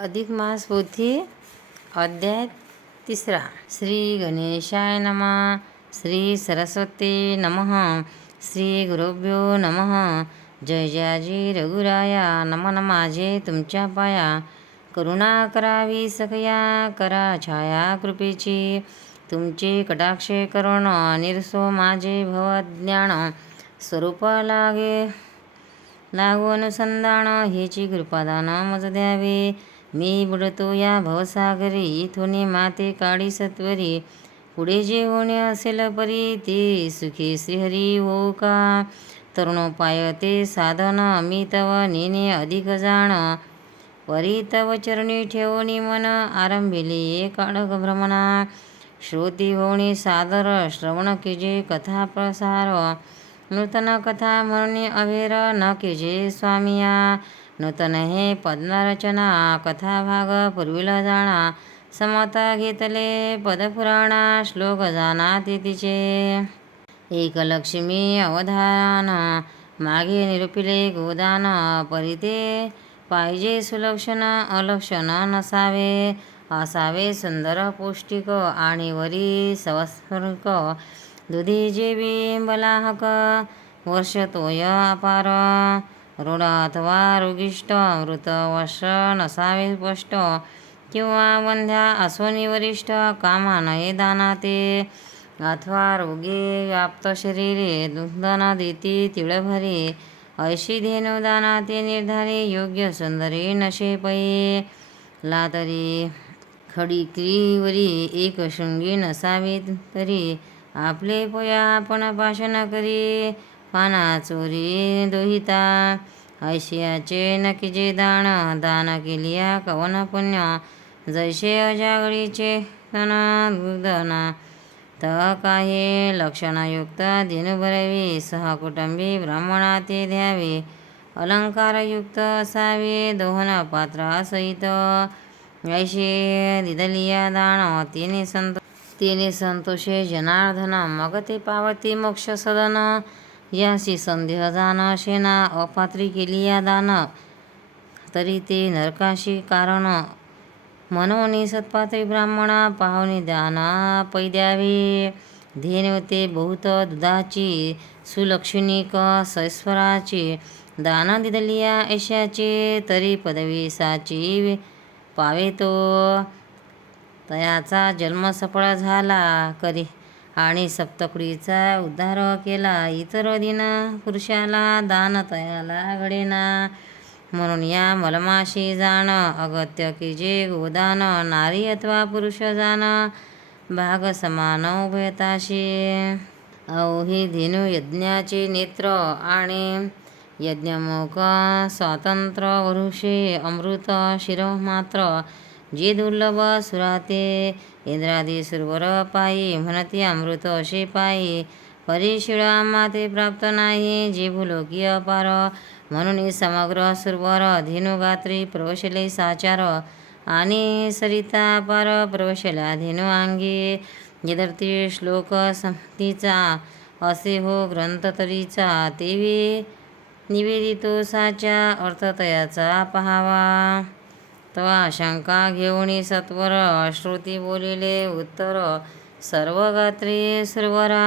अधिक मास पोथी अध्याय 3. श्री गणेशाय नमः. श्री सरस्वती नमः. श्री गुरुभ्यो नमः. जय जयाजी रघुराया. नमन माझे तुमच्या पाया. करुणा करावी सखया करा छाया कृपेची. तुमचे कटाक्षे करुण निरसो माझे भवज्ञान. स्वरूप लागो अनुसंधान हेची कृपादान मज द्यावे. मी बुडतो या भवसागरी इथून माते काळी सत्वरी. पुढे जे होणे असेल परी ते सुखी श्रीहरी हो का. तरुणोपाय ते साधन मी तव नेने अधिक जाण. परी तव चरणी ठेवणी मन आरंभिली काळग भ्रमणा. श्रोती होणी सादर श्रवण केजे कथा प्रसार. नूतन कथा म्हणून अभेर न केजे स्वामिया. नूतन हे पद्मरचना कथा भाग पूर्वील जाणा. समत घेतले पदपुराणा श्लोक जाणा ते तिचे. एक लक्ष्मी अवधान मागे निरूपिले गोदान. परिते पाहिजे सुलक्षण अलक्षण नसावे. असावे सुंदर पौष्टिक आणि वरी संस्कृक. दुधी जेवी बलाहक वर्ष तोय अपार. रूढ अथवा रोगिष्ट मृत वर्ष नसावे स्पष्ट. किंवा वंध्या असोनी वरिष्ठ कामा नये दाना ते. अथवा रोगी व्याप्त शरीरे दुग्धन देती तिळभरी. ऐशी धेनु दाना ते निर्धारी योग्य सुंदरी नशे पै. लातरी खडीकरीवरी एक शृंगी नसावी तरी. आपले पोया आपण पाशन करी पाना चोरी दोहिता. ऐशियाचे नकीचे दान दान केलिया कवन पुण्य. जैसे अजागळीचे तन दुर्धना त काही लक्षणयुक्त धेनु भरावी. सहकुटुंबी ब्राह्मणा ते द्यावे. अलंकारयुक्त असावे दोहन पात्रासहित. ऐशी दिदलिया दान तिने संतोषे जनार्दन. मग ते पावती मोक्ष सदन. यासी संदेह जान शेना अपात्री केलिया दान. तरी ते नरकाशी कारण. म्हणून सत्पात्री ब्राह्मणा पाहुणी दान पै द्यावे. धेनु ते बहुत दुधाची सुलक्षणिक सैश्वराची. दान दिदलिया ऐशाचे तरी पदवी साची पावे तो. तयाचा जन्म सफळ झाला करी आणि सप्तकुडीचा उद्धार केला. इतर दिन पुरुषाला दान तयाला घडेना. म्हणून या मलमाशी जाण अगत्य केजे गोदान. नारी अथवा पुरुष जाण भाग समान उभयताशी. अहो धेनु यज्ञाचे नेत्र आणि यज्ञमुख स्वातंत्र्य वृषे अमृत शिरमात्र. जे दुर्लभ सुराते इंद्रादी सुरवर पायी. म्हणती अमृत असे पायी. परिशिळ आम्हा ते प्राप्त नाही. जे भूलोकी अपार. म्हणून समग्र सुरवर धेनु गात्री प्रवशले साचार. आणि सरिता पार प्रवशल्या धेनु अंगी. यदर्थी श्लोक संहितेचा असे हो ग्रंथ तरीचा. तेवी निवेदितो साचा अर्थ तयाचा पहावा. तवा शंका घेऊनी सत्वर श्रुती बोलिले उत्तर. सर्वगात्री सुरवरा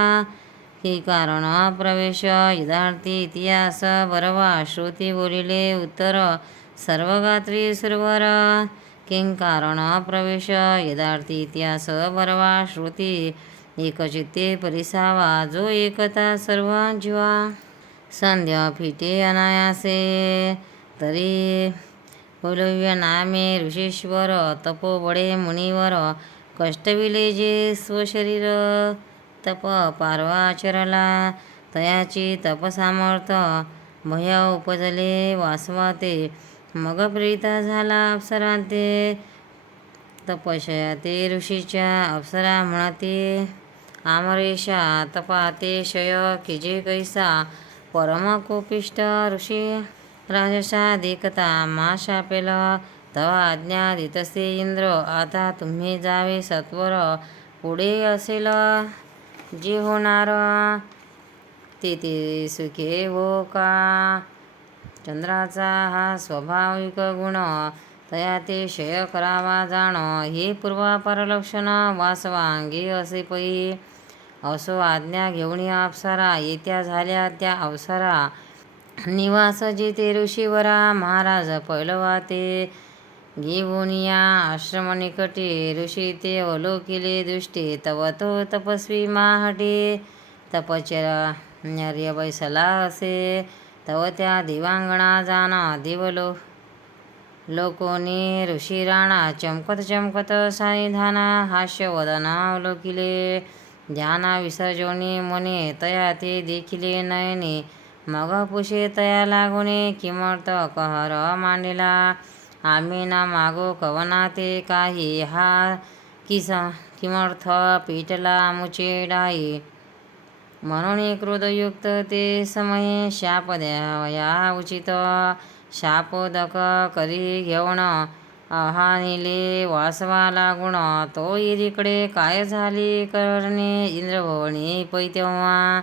ही कारण प्रवेश. यदार्थी इतिहास बरवा श्रुती बोलिले उत्तर. सर्वगात्री सुरवर किं कारण प्रवेश. यदार्थी इतिहास बरवा श्रुती एकचित्ते परिसावा. जो एकता सर्व जीवा. संध्या फिटे अनायासे तरी बोलव्य नामे ऋषीश्वर. तपो बडे मुनिवर कष्टविले जे स्वशरीर. तप पार्वाचरला तयाची तपसामर्थ. भय उपजले वासवाते. मग प्रेरित झाला अप्सरा ते. तपशया ते ऋषीच्या अप्सरा म्हणते आमरेशा. तपाते शय केजे कैसा. परम कोपिष्ट ऋषी राजसा देखता मा शापेल. तवा आज्ञा देतसे इंद्र. आता तुम्ही जावे सत्वर. पुढे असेल जे होणार ते सुखे हो का. चंद्राचा हा स्वाभाविक गुण तया ते क्षय करावा जाण, हे पूर्वापर लक्षण वासवांगी असे पै. असो आज्ञा घेऊन अप्सरा येत्या झाल्या त्या अवसरा, निवास जेथे ऋषीवरा. महाराज पैलवा ते घेऊन या आश्रम निकटे, ऋषी ते अवलोकिले दृष्टी, तव तो तपस्वी माहटे. तपश्चर्य बैसला असे, तव त्या दिवांगणा जाना, दिवलो लोकोनी ऋषी राणा. चमकत चमकत सानिधाना, हास्यवदना अवलोकिले, ध्याना विसर्जोनी मने, तया ते देखिले नयने. मग पुषे तया लागुने, किमर्थ कहर मांडिला, आम्ही ना मागो कवना ते काही, हा किमर्थ पिटला मुचे डाई. म्हणून क्रोधयुक्त ते समये, शाप द्यावया उचित, शापोदक करी घेऊन अहानिले वासवा लागुण. तो इरीकडे काय झाली करणे, इंद्रभवनी पै तेव्हा,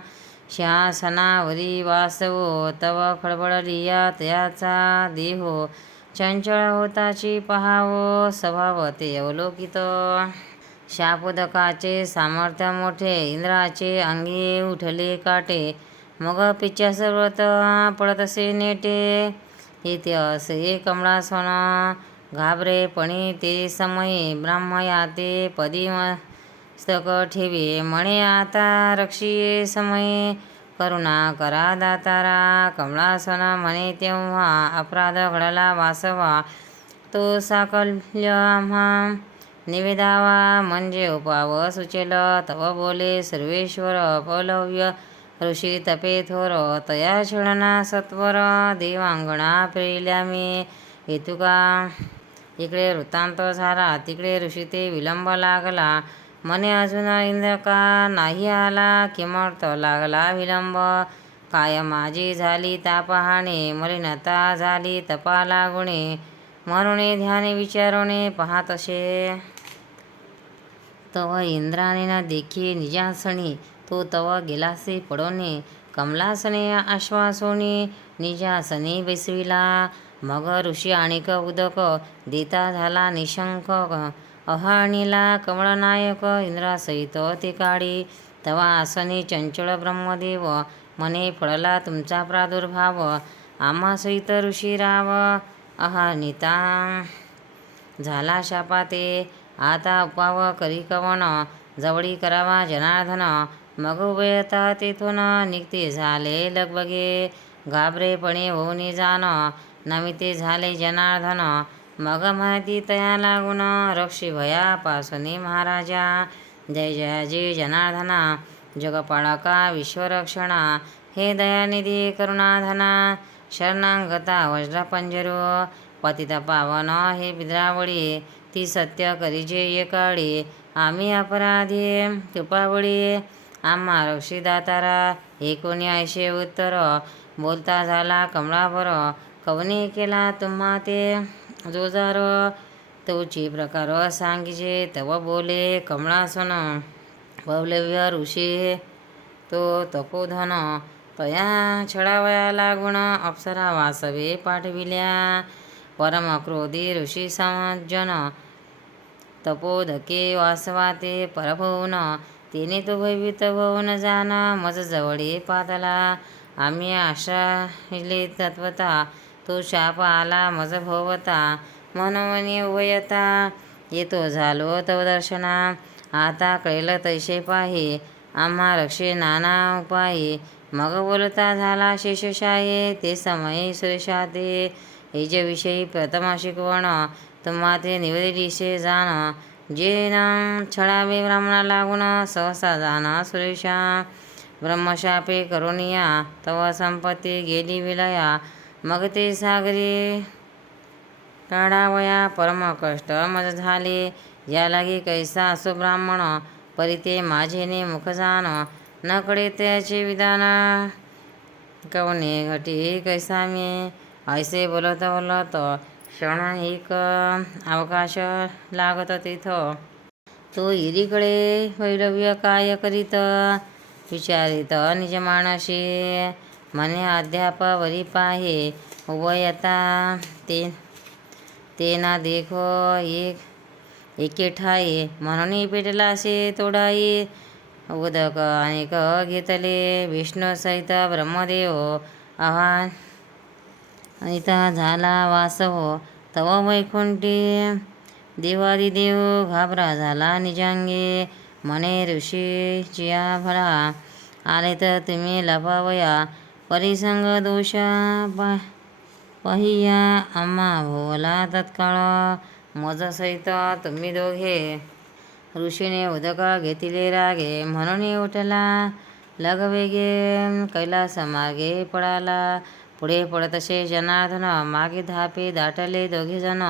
सिंहासनावरी वासवो, तव खळबळलिया तयाचा देहो, चंचळ होताची पहावो, स्वभाव ते अवलोकित. शापोदकाचे सामर्थ्य मोठे, इंद्राचे अंगी उठले काटे, मग पिच्चास व्रत पडतसे नेटे. येथे असे कमळासन घाबरे पणी ते समये, ब्रह्मया ते पदी मस्तक ठेवी, म्हणे आता रक्षिये समये, करुणा करा दातारा. कमळासन म्हणे तेव्हा, अपराध घडला वासवा, तो साकल्य आम्हा निवेदावा, म्हणजे उपाव सुचेल. तव बोले सर्वेश्वर, पौलव्य ऋषी तपे थोर, तया छळना सत्वर, देवांगणा प्रेल्या मी. हेतुका इकडे वृत्तांत झाला, तिकडे ऋषी ते विलंब लागला, म्हणे अजून इंद्र का नाही आला, किमर्थ लागला विलंब. काय माझी झाली तापहाणे, मलिनता झाली तपा लागुणे, म्हणून ध्याने विचारोने पाहतसे. तव इंद्राने न देखी निजासनी, तो तव गेलासे पडोने. कमलासने आश्वासोनी निजासनी बैसविला, मग ऋषी आणिक उदक देता झाला निशंक. अहानिला कमळनायक इंद्रासहित ते काळी, तवा आसनी चंचळ ब्रह्मदेव, म्हणे फळला तुमचा प्रादुर्भाव, आम्हासहित ऋषीराव. अहानिता झाला शापाते, आता उपाव करी कवन, जवळी करावा जनार्दन. मग उभयता तेथून निघते झाले लगबगे, घाबरेपणे होऊनी जाण, नमिते झाले जनार्दन. मग म्हणती तया लागून, रक्षी भयापासूनी महाराजा. जय जय जय जनार्दना, जगपाळका विश्वरक्षणा, हे दयानिधी करुणाधना. शरणागता वज्रपंजरो, पतित पावन हे बिद्रावळी, ती सत्य करिजे एकाळी, आम्ही अपराधी कृपावळी. आम्हा रक्षी दातारा, हे कोणी ऐशे उत्तर, बोलता झाला कमळाभर, कवने केला तुम्हा ते जोजार. तोची प्रकार सांगिजे, तव बोले कमळासन, पौलव्य ऋषी तो तपोधन, तया छळावया लागुण, अप्सरा वासवे पाठविल्या. परमक्रोधी ऋषी सज्जन, तपोधके वासवा ते परभवून, तेने तो भयभीत होऊन जाण, मज जवळी पातला. आम्ही आश्राहिले तत्वता, तो शाप आला मज भोवता, मनोमनी उभयता, येतो झालो तव दर्शना. आता कळेल तैसे पाही, आम्हा रक्षे नाना उपायी. मग बोलता झाला शेषशाही, ते समयी सुरेशाते, हिजेविषयी प्रथम शिकवण, तुम्हा ते निवेदिसे जाण. जे न छळावे ब्राह्मणा लागून, सहसा जाण सुरेशा. ब्रह्मशापे करुनिया, तव संपत्ती गेली विलया. मग ते सागरी काढावया, परम कष्ट मज झाले. या लागी कैसा असो ब्राह्मण, परी ते माझेने मुख जाण. न कळे त्याचे विधान, कवने घटी कैसा मी. ऐसे बोलत बोलत क्षण एक अवकाश लागत तेथ. तो इरीकडे वैरव्य काय करीत, विचारित निज मानसी, म्हणे अद्याप वरी पाहे. उभयता ते ना देखो एके ठाई, म्हणून पेटलासे तोडाई. उदक अनेक घेतले, विष्णू सहित ब्रह्मदेव आव्हान. अनिता झाला वासव तव वैकुंठी, देवादिदेव घाबरा झाला निजांगी. म्हणे ऋषी चिया फळा, आले तर तुम्ही लपावया, परिसंग दोष पाहिया. आम्हा भोवला तत्काळ, मज सहित तुम्ही दोघे. ऋषीने उदक घेतिले रागे, म्हणून उठला लगवेगे. कैलास मार्गे पळाला, पुढे पडतसे जनार्दन. मागे धापे दाटले दोघेजण,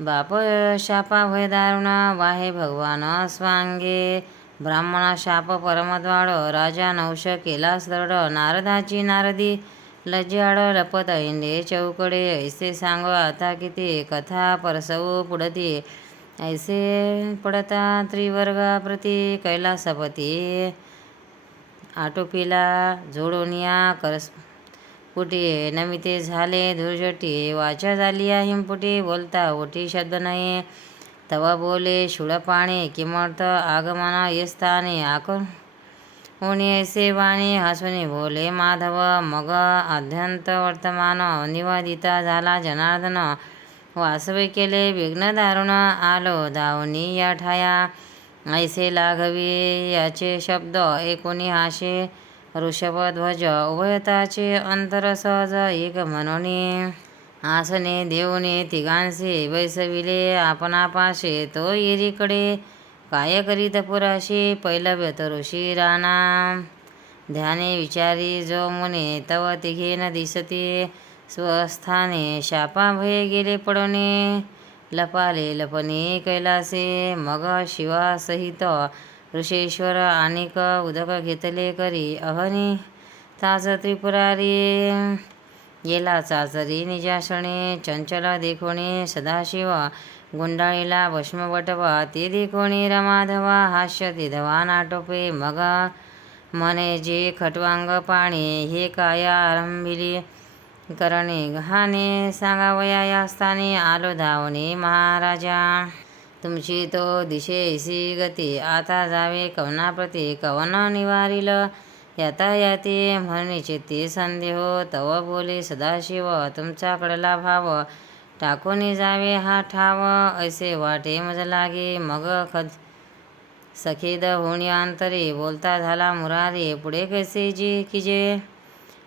बाप शापा भय दारुण. वाहे भगवान स्वांगे, ब्राह्मण शाप परमद्वाड. राजा नवश केलास दरड, नारदाची नारदी लज्जाड. लपत ऐंदे चौकडे, ऐसे सांग आता किती. कथा परसवू पुढती, ऐसे पडता त्रिवर्गाप्रती. कैलासपती आटोपिला जोडोनिया करस्फुटी, नमिते झाले धुर्जटी. वाचा झाली हिंपुटी, बोलता ओटी शब्द नाही. तव बोले शूळपाणी, किमर्थ आगमन येस्थानी. आकरुणी ऐसे वाणी, हसुनी बोले माधव. मग आद्यंत वर्तमान, निवादिता झाला जनार्दन. वासवे केले विघ्न दारुण, आलो धावनी या ठाया. ऐसे लाघवी याचे शब्द, ऐकोनी हाशे ऋषभध्वज. उभयताचे अंतर सहज, एक म्हणून आसने देऊने तिघांसे. बैसविले आपणापाशे, तो येरीकडे काय करीत पुराशी. पैलव्य ऋषी राणा, ध्याने विचारी जो मुने. तव तिघे न दिसती स्वस्थाने, शापा भये गेले पडणे. लपाले लपणे कैलासे, मग शिवासहित ऋषेश्वर. अनेक उदक घेतले करी, अहनी ताज त्रिपुरारी. गेला चाचरी निजासणे, चंचल देखोणी सदाशिव. गुंडाळीला भस्म वटवा, ते देखोणी रमाधवा. हास्य ते धवा नाटोपे, मग म्हणे जे खटवांग पाणी. हे काय आरंभिली करणे, गहाणे सांगावया या स्थानी. आलो धावणे महाराजा, तुमची तो दिशेसी गती. आता जावे कवनाप्रती, कवन निवारिल यातायाती. म्हणून चित्ती संदेह, तव बोले सदाशिव. तुमचा कडला भाव, टाकून जावे हा ठाव. ऐसे वाटे मज लागे, मग सखेद होणी अंतरी. बोलता झाला मुरारी, पुढे कैसे जी किजे.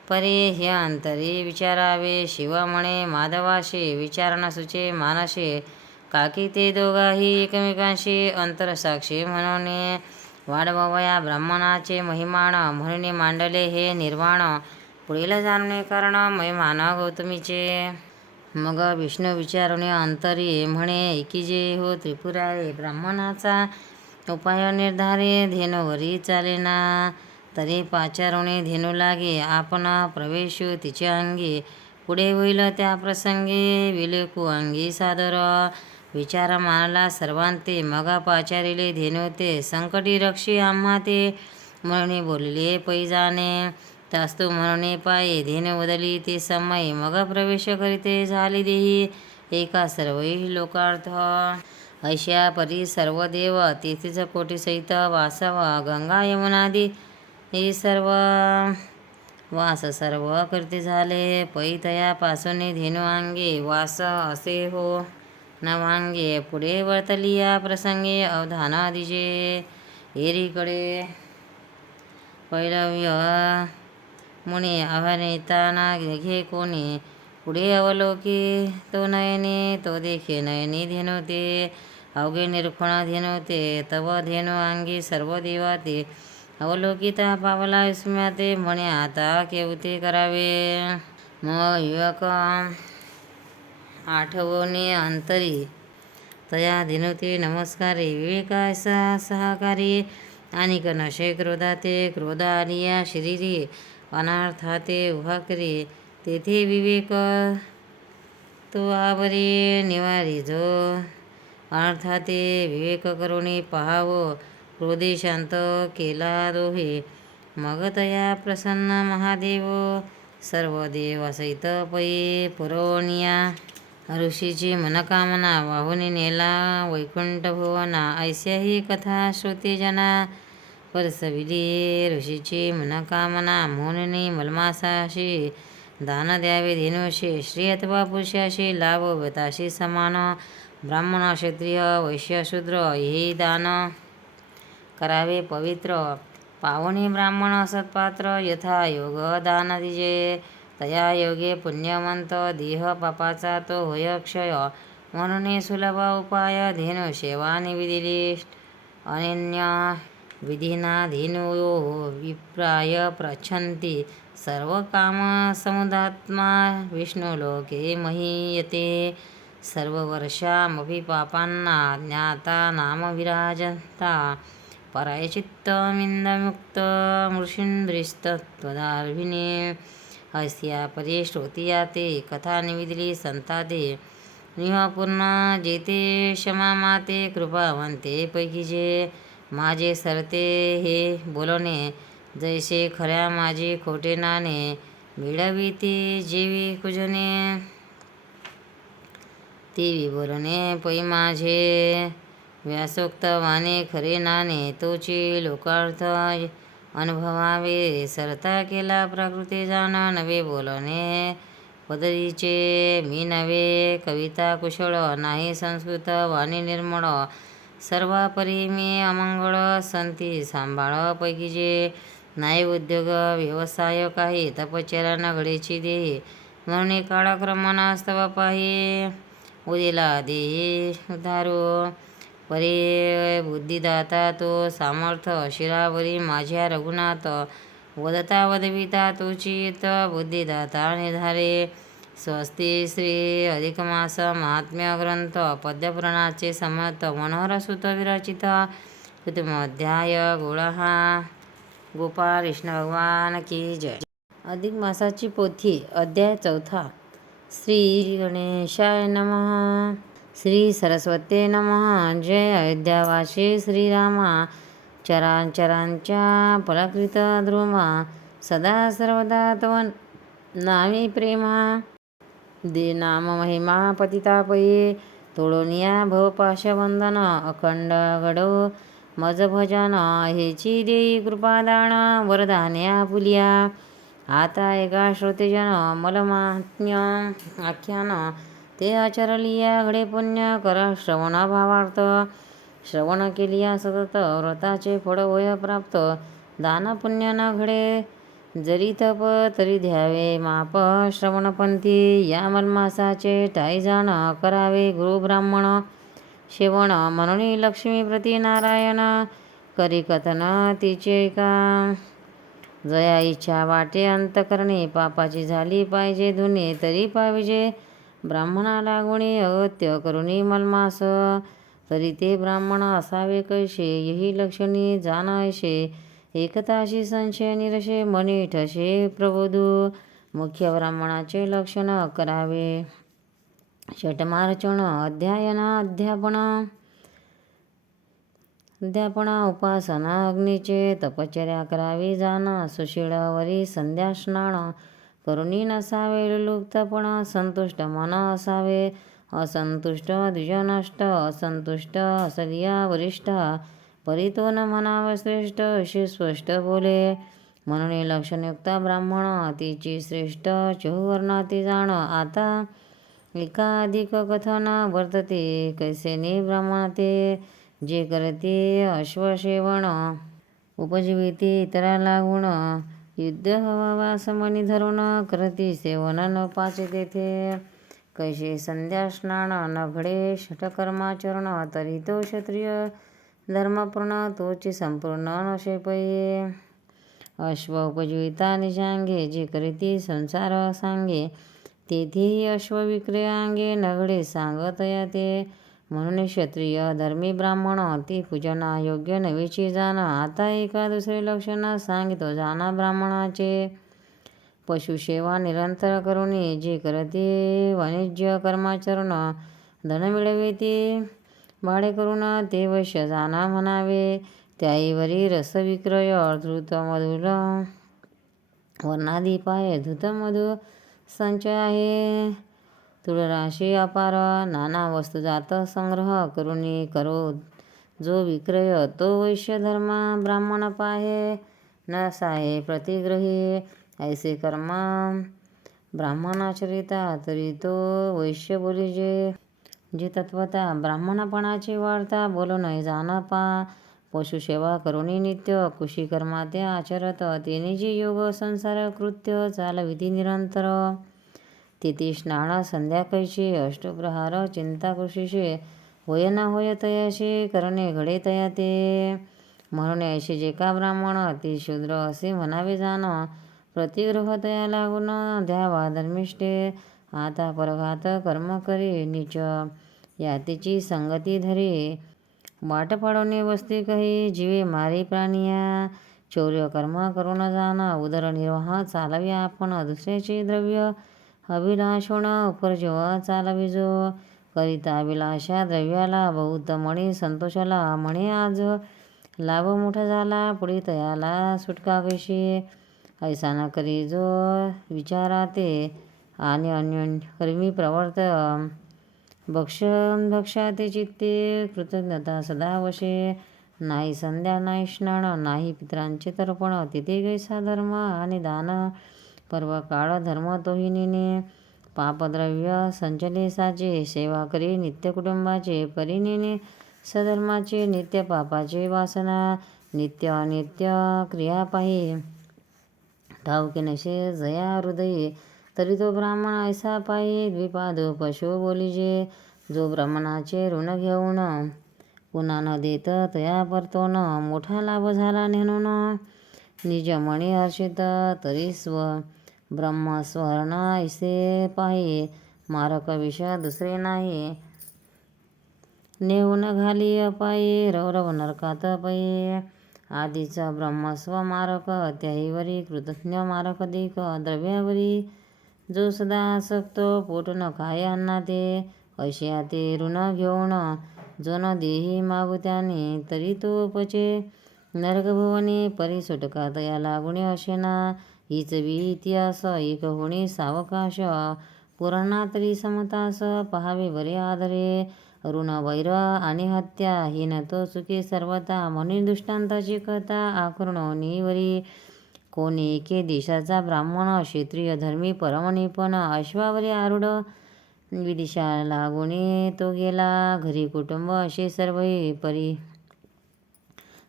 परी हे अंतरी विचारावे, शिव म्हणे माधवाशी. विचारण सुचे मानशी, काकी ते दोघाही एकमेकांशी. अंतरसाक्षी म्हणून वाढवया ब्राह्मणाचे महिमाण. म्हणून मांडले हे निर्वाण, पुढील जाणणे कारण महिमान गौतमीचे. मग विष्णू विचारुणे अंतरी, म्हणे एकीजे हो त्रिपुरारी. ब्राह्मणाचा उपाय निर्धारे, धेनुवरी चालेना. तरी पाचारुणे धेनू लागे, आपण प्रवेशू तिच्या अंगी. पुढे होईल त्या प्रसंगी, विलेकू अंगी सादर. विचार मानला सर्वांते, मग पाचारिले धेनू ते. संकटी रक्षी आम्हा ते, म्हणून बोलले पैजाने. तास्तू म्हणून पाये धेनू बदली ते समय. मग प्रवेश करीते झाले देही, एका सर्वही लोकार्थ. ऐशा परी सर्व देव, तेथीच कोटीसहित वासव. गंगा यमुनादी हे सर्व वास सर्व करते झाले. पै तयापासून धेनू अंगे, वास असे हो नवांगे. पुढे वर्तली या प्रसंगे, अवधान दिजे एरीकडे. पैलव्य मुनी अहनेताना घे कोणी. पुढे अवलोकी तो नयने, तो देखे नयनी धेनू ते. अवघे निरखुण धेनू ते, तव धेनू अंगी सर्व देवाते. अवलोकिता पावला विस्मयाते, म्हणे आता केवते करावे. मग युवक आठवणे अंतरी, तया धेनुते नमस्कारे. विवेकासा सहकारी, अनिक नशे क्रोधाते. क्रोध आलिया शरीरी, अनर्थाते उभा करी. तेथे विवेक तो आवरी, निवारी जो अनर्थाते. विवेक करुणी पहावो, क्रोधे शांत केला दोहे. मग तया प्रसन्न महादेव, सर्व देव सहित पै पुरवनिया. ऋषीची मनकामना वाहून नेला वैकुंठ भुवना, ऐस्या ही कथा श्रुती जना. परसविली ऋषीची मनकामना, म्हणून मलमासाशी दान द्यावे धेनुषी. स्त्री अथवा पुरुषाशी लाभ व्यताशी समान, ब्राह्मण क्षत्रिय वैश्य शूद्र हेही दान करावे पवित्र. पावनी ब्राह्मण सत्पात्र, यथा योग दान दिजे. तया योगे पुण्यवंत, देह पापाचा तो होय क्षय. म्हणून सुलभ उपाय, धेनु सेवा निविदिली. अनन्य विधिना धेनुयो विप्राय पृच्छन्ति, सर्व काम समुदात्मा विष्णुलोके महीयते. सर्ववर्षामपि पापांना ज्ञाता नाम विराजता, परायचित्तमिन्दमुक्त मृषीन्द्रिस्तत्त्वदार्भिने. अस्या परी श्रोतिया ते, कथा निविदिली संताते. निःपूर्ण जेते क्षमा माते, कृपावंते पैकी जे. माझे सरते हे बोलणे, जैसे खऱ्या माझे खोटे नाणे. मिळविते जेवी कुजने, तेवी बोलणे पै माझे. व्यासोक्त वाणे खरे नाणे, तोची लोकार्थ अनुभवावे. सरता केला प्राकृती जाण, नवे बोलणे पदरीचे मी नवे. कविता कुशळ नाही संस्कृत वाणी निर्मळ, सर्वापरी मी अमंगळ संती सांभाळ पैकी जे. नाही उद्योग व्यवसाय काही, तपश्चर्या न घडेची देही. म्हणून काळक्रमण स्तव पाही, उदिला देही उद्धारू. परी बुद्धिदाता तो सामर्थ, शिरावरी माझ्या रघुनाथ. वदता वदविता तोचित, बुद्धिदाता निधारे. स्वस्ती श्री अधिकमास महात्म्य ग्रंथ, पद्यपुराणाचे समर्थ मनोहर सुत विरचित. कृतिमोध्याय. गोळहा गोपाळ कृष्ण भगवान की जय. अधिक मासाची पोथी. अध्याय 4. श्री गणेशाय नमः. श्री सरस्वते नमः. जय अयोध्यावासी श्रीरामा, चराचरांच्या फलकृत द्रुमा. सदा सर्वदा तव नामी प्रेमा. दे नाम महिमा पतितापये, तोडोनिया भवपाशबंधन. अखंड घडो मज भजन, हेची देई कृपादान. वरदान्या फुलिया आता एका श्रोतेजन, मलमात्म्य आख्यान ते आचरलिया. घडे पुण्य कर श्रवण भावार्थ, श्रवण केलिया सतत व्रताचे फळ होय प्राप्त. दान पुण्य न घडे जरी तप, तरी द्यावे माप श्रवणपंथी. या मलमासाचे ठाई जाण, करावे गुरु ब्राह्मण सेवण. म्हणून लक्ष्मी प्रति नारायण, करी कथन तिचे का. जया इच्छा वाटे अंतकरणे, पापाची झाली पाहिजे धुणे. तरी पाहिजे ब्राह्मणाला गुणी, अगत्य करुणी मलमास. तरी ते ब्राह्मण असावे कैसे, यही लक्षणी जाण ऐसे. एकताशी संशय निरशे, मनी ठसे प्रबोधू. मुख्य ब्राह्मणाचे लक्षण करावे षटमार्चन. अध्ययन अध्यापन उपासना अग्नीचे. तपश्चर्या करावी जाण, सुशीळवरी संध्या स्नान. करुणी नसावे लुप्तपण, संतुष्ट मन असावे. असंतुष्ट द्विज नष्ट, असंतुष्ट असलिया वरिष्ठ. परी तो न म्हणावा श्रेष्ठ, असे स्पष्ट बोले. म्हणून लक्षणयुक्त ब्राह्मण तिची श्रेष्ठ. चहुवर्णाती जाण, आता एकाधिक कथन वर्तते. कैसेने ब्राह्मण ते, जे करते अश्वसेवण. उपजीविते इतराला गुण, युद्ध हवावास मनी धरून. करती सेवन न पाचे तेथे, कैसे संध्या स्नान न घडे षटकर्माचरण. तरी तो क्षत्रिय धर्मपूर्ण, तोची संपूर्ण नशे पै. अश्व उपजीविता निजांगे, जे करीती संसार सांगे. तेथेही अश्व विक्रय अंगे, न घडे सांगतया ते. म्हणून क्षत्रिय धर्मी ब्राह्मण, ती पूजना योग्य नवीची जाण. आता एका दुसरे लक्षण सांगितो जाणा ब्राह्मणाचे. पशुसेवा निरंतर करुणी, जे करते वाणिज्य कर्माचरण. धन मिळविते भाडे करून, ते वैश्य जाणा म्हणावे. त्याईवरी रसविक्रय, धृतमधुर वर्णादी पाय. धृतमधु संचय आहे, तुळराशी अपार नाना वस्तू जात संग्रह करुणी करो जो विक्रय तो वैश्य धर्म ब्राह्मण पाहे न साहे प्रतिग्रही ऐसे कर्म ब्राह्मणाचरिता तरी तो वैश्य बोली जे तत्वता ब्राह्मणपणाची वार्ता बोलू नये जाण पा पशुसेवा करुणी नित्य कुशी कर्मा ते आचरत तेने जे योग संसार कृत्य चालविधी निरंतर तिथे स्नान संध्याकाळची अष्टप्रहार चिंता कृषीशे होय ना होय तयाशी करणे घडे तया ते म्हणून ऐशी जे का ब्राह्मण ती शूद्र असे म्हणावे जाण प्रतिग्रह तया लागून द्यावा धर्मिष्ठे आता परघात कर्म करे नीच यातीची संगती धरे वाट पाडवणे वस्ती काही जीवे मारी प्राणिया चौर्य कर्म करून जाण उदरनिर्वाह चालावी आपण दुसऱ्याचे द्रव्य अभिलाषण उपरजीव चालावी जो करिता अभिलाषा द्रव्याला बहुत मणी संतोषाला म्हणे आज लाभ मोठा झाला पुढे तयाला सुटका कशी ऐसा न करी जो विचाराते आणि अन्य कर्मी प्रवर्त भक्षाते चित्ते कृतज्ञता सदा वशे नाही संध्या नाही स्नान नाही पितरांचे तर्पण तिथे गैसा धर्म आणि दान पर्व काळ धर्म तोही नेणे पापद्रव्य संचले साचे सेवा करी नित्य कुटुंबाचे परिनेणे सधर्माचे नित्य पापाचे वासना नित्य अनित्य क्रिया पाही ठाऊके नशे जया हृदयी तरी तो ब्राह्मण ऐसा पायी द्विपादो पशु बोलीजे जो ब्राह्मणाचे ऋण घेऊन पुन्हा न देत तया परतोन मोठा लाभ झाला नेणून निज मणी हर्षित तरी ब्रह्मस्वर्ण ऐसे पाही मारक विष दुसरे नाही नेऊन घाली अपायी रवरव नरकात पै आधीचा ब्रह्मस्व मारक त्याहीवरी कृतज्ञ मारक देख द्रव्यावरी जो सदा आसक्तो पोट न खाय अन्ना ते ऐशिया ते ऋण घेऊन जो न देही मागू त्याने तरी तो पचे नरकभुवनी परी सुटका तया लागुणे अशेना हीच वी इतिहास एक होणी सावकाश पुराणा तरी समतास पहावे बरे आदरे ऋण वैर आणि हत्या ही न तो चुके सर्वता म्हणून दृष्टांताची कथा आकृणवनीवरी कोणी एके देशाचा ब्राह्मण क्षत्रिय धर्मी परमनिपण अश्वावरी आरूढ विदिशा लागुणे तो गेला घरी कुटुंब असे सर्वही परी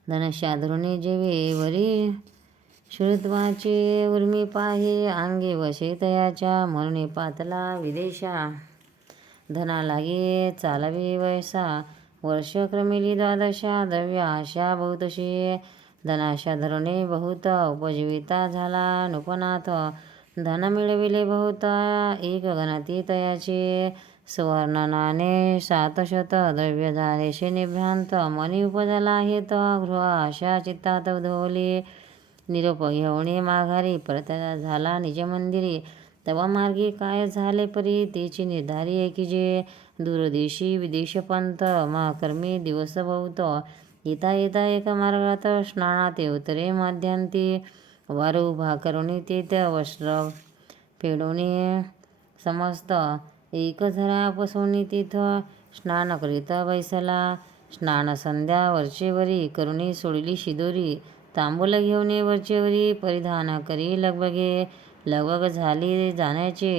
धनशा धरुणे जेवे वरी शुद्धत्वाचे उर्मी पाहे अंगे वशे तयाच्या म्हणून पातला विदेशा धना लागे चालवी वयसा वर्ष क्रमिली द्वादशा द्रव्य आशा बहुतशी धनाशा धरणे बहुत उपजीविता झाला नृपनाथ धन मिळविले बहुत एक गणती तयाचे सुवर्ण नाणे 700 द्रव्य झालेशे निभ्रांत मनी उपजला आहेत गृह आशा चित्तात उधवली निरोप घेऊणे माघारी परत्या झाला निज मंदिरी तवा मार्गी काय झाले परी तेची निर्धारी एकीजे दूरदेशी विदेश पंत महाकर्मी दिवस बहुत येता येता एका मार्गात स्नानात उतरे माध्यांती वार उभा करुणी ते वस्त्र फेडून समस्त एक झरा पसवणी तिथ स्नान करीता बैसला स्नान संध्या वरचेवरी करुणी सोडली शिदोरी तांबूल घेऊन वरचेवरी परिधान करी लगबगे लगबग झाली जाण्याचे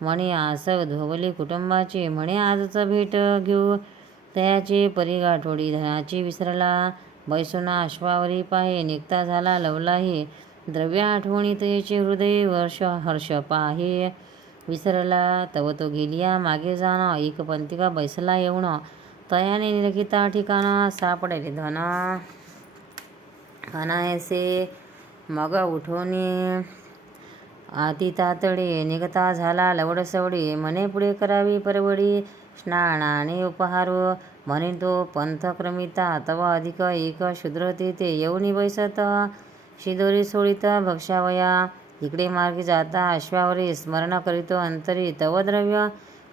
म्हणे आस धोवली कुटुंबाचे म्हणे आजचा भेट घेऊ तयाचे परिगाठोडी धनाची विसरला बैसुना अश्वावरी पाहे निघता झाला लवलाही द्रव्य आठवणी तयाचे हृदय वर्ष हर्ष पाहे विसरला तव तो गेलिया मागे जाणं एक पंतिका बैसला येऊन तयाने निरखिता ठिकाण सापडेले धन अनायसे मग उठवणे आती तातडे निघता झाला लवडसवडी म्हणे पुढे करावी परवडी स्नानाने उपहारो म्हणे तो पंथ क्रमिता तव अधिक एक शूद्र तेथे येऊनी बैसत शिदोरी सोडित भक्षावया इकडे मार्गी जाता अश्वावरी स्मरण करीतो अंतरी तव द्रव्य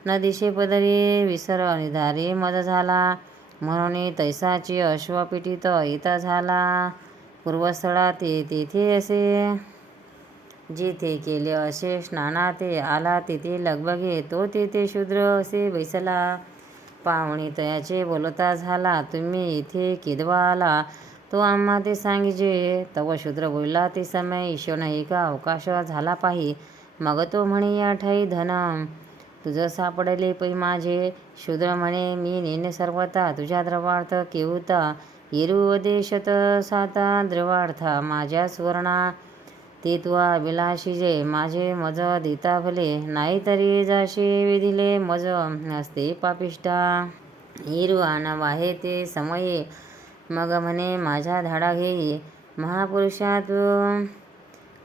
न दिशे पदरी विसर निधारी मज झाला म्हणून तैसाची अश्वपिटीत येता झाला पूर्वस्थळा तेथे असे जिथे केले असे स्नाना ते आला तिथे लगबगे तो तेथे शूद्र असे बैसला. पाहुणी तयाचे बोलता झाला तुम्ही इथे किदवा आला तो आम्हा ते सांगिजे. तव शूद्र बोलला ते समय ईश्वर एका अवकाश झाला पाही मग तो म्हणे या ठाई धन तुझं सापडले पै माझे. शूद्र म्हणे मी नेन सर्वता तुझ्या द्रवार्थ केहुता येरुवदेशत साता द्रवार्था माझ्या सुवर्णा ते तुवा अभिलाषी जे माझे मज देता भले नाहीतरी जाशे विधिले मज असते पापिष्टा. हिरू आण वाहे ते समये मग म्हणे माझ्या धाडा घेई महापुरुषा तू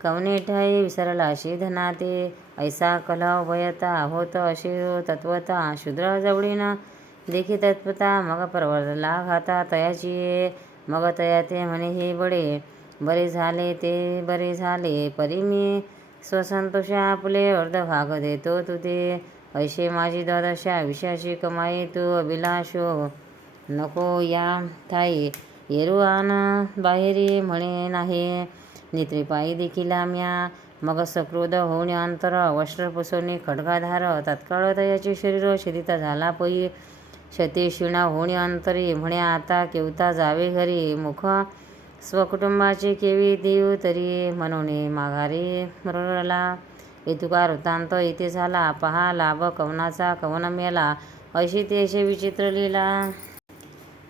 कवने ठाई विसरलाशी धना ते ऐसा कलह भयता होत असे तत्वता शूद्र जवळीन देखी तत्वता मग परवरला घाता तयाची मग तया ते म्हणे हे बरे झाले ते बरे झाले परी मी स्वसंतोष आपले अर्धभाग देतो तुते ऐशे माझी द्वादशा विषयाची कमाई तू अभिलाषो नको या ठाई येरू आण बाहेरी म्हणे नाही नेत्रीपायी देखील आम्या. मग सक्रोध होऊन अंतर वस्त्र पुसवणे खड्गाधार तत्काळ तयाचे शरीर शिथित झाला पै शते शिणा होणी अंतरी म्हणे आता केवता जावे घरी मुख स्वकुटुंबाचे केवी देऊ तरी म्हणून माघारी मरला. येतुका वृत्तांत इथे झाला पहा लाभ कवनाचा कवन मेला अशी तेशे विचित्र लीला.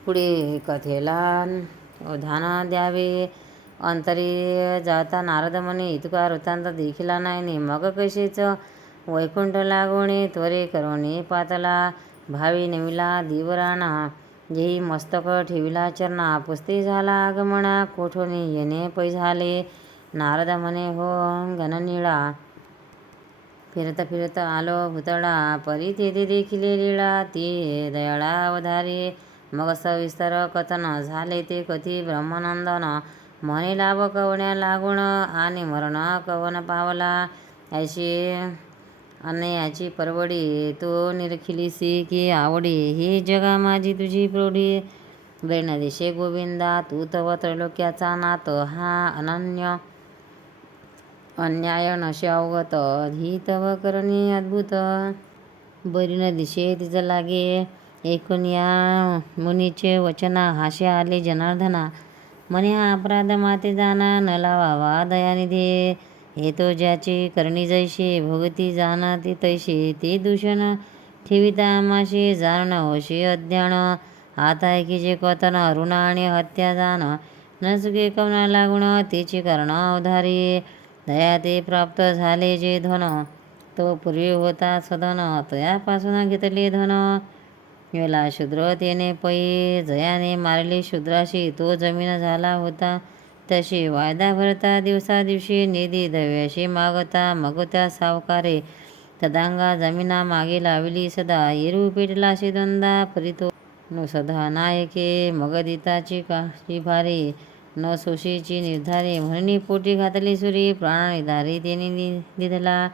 पुढे कथेला ध्यान द्यावे. अंतरी जाता नारद म्हणे इतका वृत्तांत देखिला नाही मग कशीच वैकुंठ लागवणे त्वरे करवणे पातला भावी नविला दिवराणा येई मस्तक ठेविला चरणा पुस्ती झाला आगमना कोठोनी येणे पै झाले. नारद म्हणे हो गणनिळा फिरत फिरत आलो भुतळा परी तेथे देखिले लीळा ती दयाळा अवधारी. मग सविस्तर कथन झाले ते कथी ब्रह्मानंदन म्हणे लाभ कवण्या लागून आणि मरण कवन पावला ऐशी अन्यायाची परवडी तो निरखिलीसी की आवडी ही जगा माझी तुझी प्रौढी. ब्रह्मदेशे गोविंदा तू तव त्रैलोक्याचा नाथ हा अनन्य अन्याय नशे अवगत ही तव करणी अद्भुत. बरीन दिशे तिज लागे ऐकून या मुनीचे वचना हाशे आले जनार्दना म्हणे हा अपराध माते जाना न लावावा दयानिधे. हे तो ज्याची करणी जैशी भोगती जाना ती तैशी ती दूषण ठेविता आमाशी जाण होशी अज्ञान. आता ऐकीचे कथन ऋण आणि हत्या जाण न चुके कवना लागून तिची कारण अवधारी. दया ते प्राप्त झाले जे धन तो पूर्वी होता सदन तयापासून घेतले धन. वेला शूद्र तेने पै जयाने मारले शूद्राशी तो जमीन झाला होता तशी वायदा भरता दिवसा दिवशी निधी दव्याशी मागता मग त्या सावकारे तदांगा जमीना मागे लावली सदा येरू पेटलाशी दोनदा परितो न सदा नायके मग दिताची काशी भारी न सोशीची निर्धारी म्हणून पोटी घातली सुरी प्राण निधारी तेने दिधला.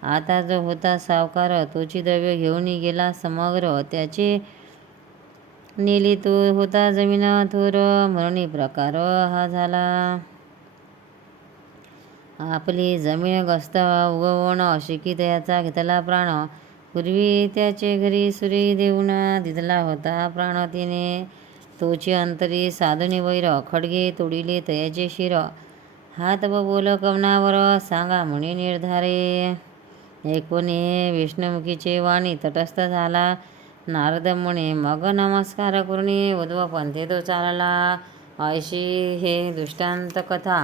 आता जो होता सावकार तोची द्रव्य घेऊन गेला समग्र त्याचे नेली तो होता जमीन थोर म्हणून प्रकार हा झाला. आपली जमीन गस्त उगवण अशिकी त्याचा घेतला प्राण पूर्वी त्याचे घरी सुरी देऊन दिधला होता प्राण तिने तोची अंतरी साधुनी वैर खडगे तोडिले तयाचे शिर हात व बोल कवनावर सांगा म्हणे निर्धारे. ऐकूने विष्णुमुखीचे वाणी तटस्थ झाला नारद म्हणे मग नमस्कार करुणी उद्धव पंथे तो चालला. ऐशी हे दृष्टांत कथा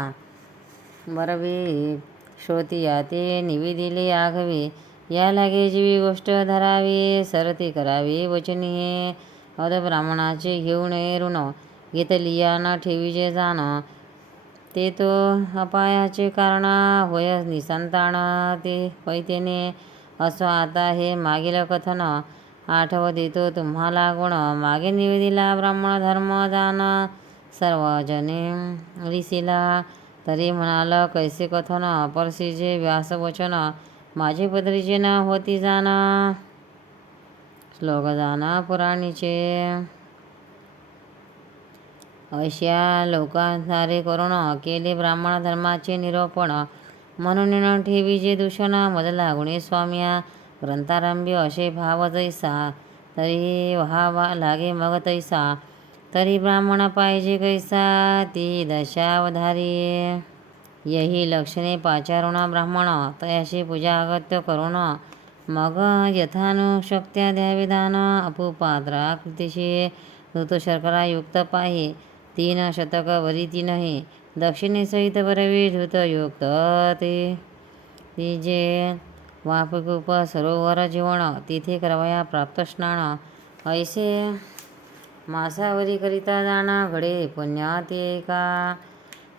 बरवी श्रोतिया ते निवेदिले आघवी या लागे जीवी गोष्ट धरावी सरती करावी वचनी हे अध ब्राह्मणाचे घेऊन ऋण घेतलिया न ठेवीचे जाण ते तो अपायाचे कारण होय निसंतान ते पैतेने. असो आता हे मागील कथन आठव देतो तुम्हाला गुण मागे निवेदिला ब्राह्मण धर्म जाण सर्वजने रिसिला. तरी म्हणाल कैसे कथन परसीजे व्यासवचन माझे पदरीचे न होती जाण श्लोक जाण पुराणीचे. अशा लोकांसारे करून केले ब्राह्मण धर्माचे निरूपण म्हणून न ठेवीजे दूषण मज लागुणे स्वाम्या. ग्रंथारंभी असे भाव जैसा तरी व्हावा लागे मग तैसा. तरी ब्राह्मण पाहिजे कैसा ती दशावधारी. यही लक्षणे पाचारुण ब्राह्मण तयाशी पूजा अगत्य करुण. मग यथानुशक्त्या द्यावे दान अपुपात्राकृतीशी. ऋतू शर्करा युक्त पाही 3 शतक वरी 3 दक्षिणेसहित बरवी धृतयुक्त ती जे वापकूप सरोवर जीवन तिथे करवया प्राप्त स्नान. ऐसे मासावरी करिता जाणा घडे पुण्य ते का.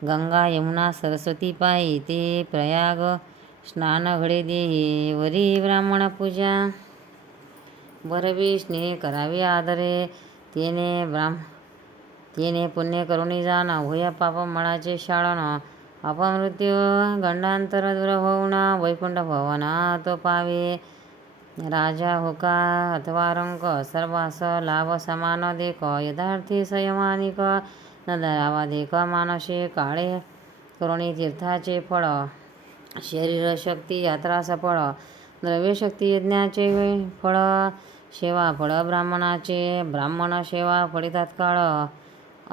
गंगा यमुना सरस्वती पायी ते प्रयाग स्नान घडे देही वरी ब्राह्मण पूजा. बरवी स्नेह करावे आदरे तेने पुण्य करुणी जाण. होय पाप मळाचे शाळन अपमृत्यू गंडांतर दूर होऊन. वैकुंठ भवन तो पावे राजा होका अथवा रंक. सर्वास लाभ समान देख यथार्थी संयमानिक. न धरावा देख मानसे काळे करुणी तीर्थाचे फळ. शरीर शक्ती यात्रा सफळ द्रव्यशक्ती यज्ञाचे फळ. सेवा फळ ब्राह्मणाचे ब्राह्मण सेवा फळी तात्काळ.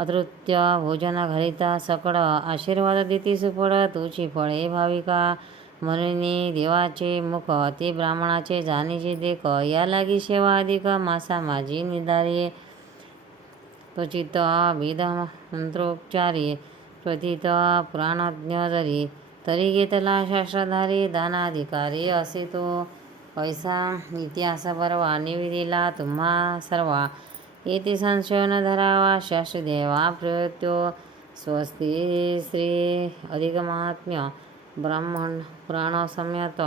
अतृत्य भोजन घालिता सकळ आशीर्वाद देती सुफळ. तुची फळे भाविका म्हणून देवाचे मुख ते ब्राह्मणाचे जाणीचे देख. या लागी सेवा अधिक मासा माझी निधारी. त्वचित वेद मंत्रोच्चारी प्रथित पुराणज्ञ जरी. तरी घेतला शास्त्रधारी दानाधिकारी असे तो. ऐसा इतिहास बरवा निवेदिला तुम्हा सर्वा. येथे संशय न धरावा शास्त्रदेवा प्रयत्यो. स्वस्ती श्री अधिक महात्म्य ब्राह्मण पुराण संयत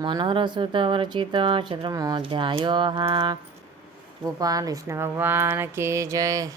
मनोहर सुत वर्चित चतुर्मोध्याय. हा गोपाल कृष्ण भगवान के जय.